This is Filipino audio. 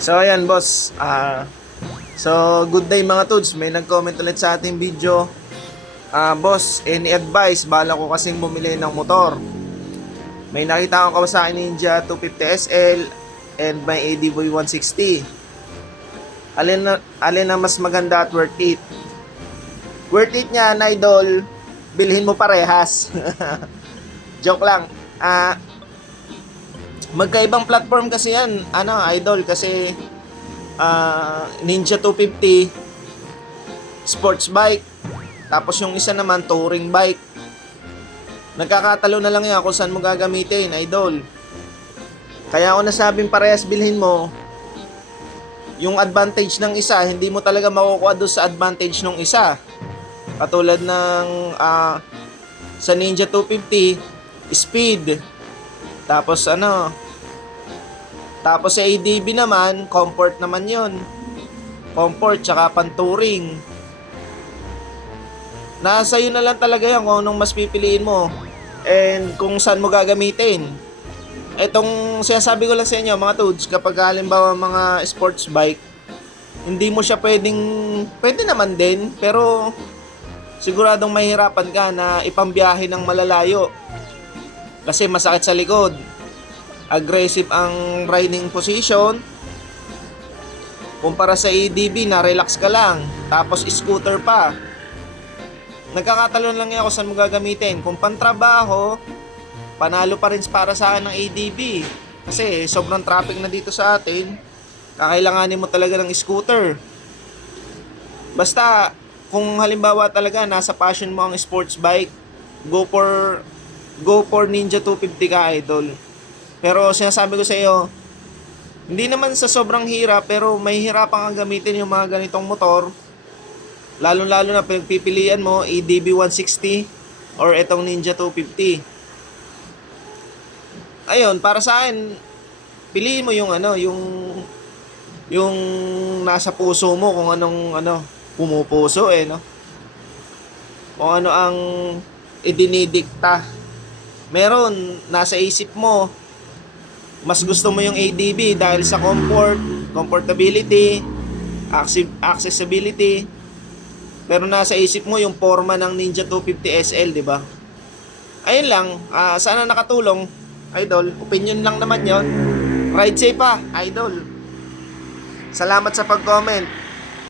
So ayan boss, so good day mga tuds, may nag-comment ulit sa ating video. Boss, any advice? Bala ko kasing bumili ng motor. May nakita akong Kawasaki Ninja 250 SL and may ADV 160. Alin na mas maganda at worth it? Worth it niyan, idol, bilhin mo parehas. Joke lang. Magkaibang platform kasi yan, idol, kasi Ninja 250 sports bike, tapos yung isa naman touring bike. Nagkakatalo na lang yan kung saan mo gagamitin, idol. Kaya ako nasabing parehas bilhin mo. Yung advantage ng isa, hindi mo talaga makukuha doon sa advantage ng isa. Katulad ng sa Ninja 250 speed, tapos tapos sa ADB naman, comfort naman yon. Comfort tsaka pan-touring. Nasa iyo na lang talaga yan kung anong mas pipiliin mo and kung saan mo gagamitin. Etong sinasabi ko lang sa inyo mga tuds, kapag halimbawa mga sports bike, hindi mo siya pwede naman din, pero siguradong mahirapan ka na ipambiyahe ng malalayo. Kasi masakit sa likod. Aggressive ang riding position. Kumpara sa ADB, na-relax ka lang. Tapos scooter pa. Nagkakatalon lang ako saan mo gagamitin. Kung pantrabaho, panalo pa rin para sa akin ng ADB. Kasi sobrang traffic na dito sa atin. Kakailanganin mo talaga ng scooter. Basta, kung halimbawa talaga nasa passion mo ang sports bike, go for Ninja 250 ka, idol. Pero sinasabi ko sa iyo, hindi naman sa sobrang hirap, pero may hirapan kang gamitin yung mga ganitong motor. Lalo-lalo na pagpipilian mo ADB 160 or itong Ninja 250. Ayun, para sa akin, piliin mo yung yung nasa puso mo, kung anong pumupuso no. Kung ano ang idinidikta. Meron nasa isip mo, mas gusto mo yung ADB dahil sa comfortability, accessibility. Pero nasa isip mo yung forma ng Ninja 250 SL, di ba? Ayun lang, sana nakatulong, idol. Opinion lang naman yon. Ride safe pa, idol. Salamat sa pag-comment.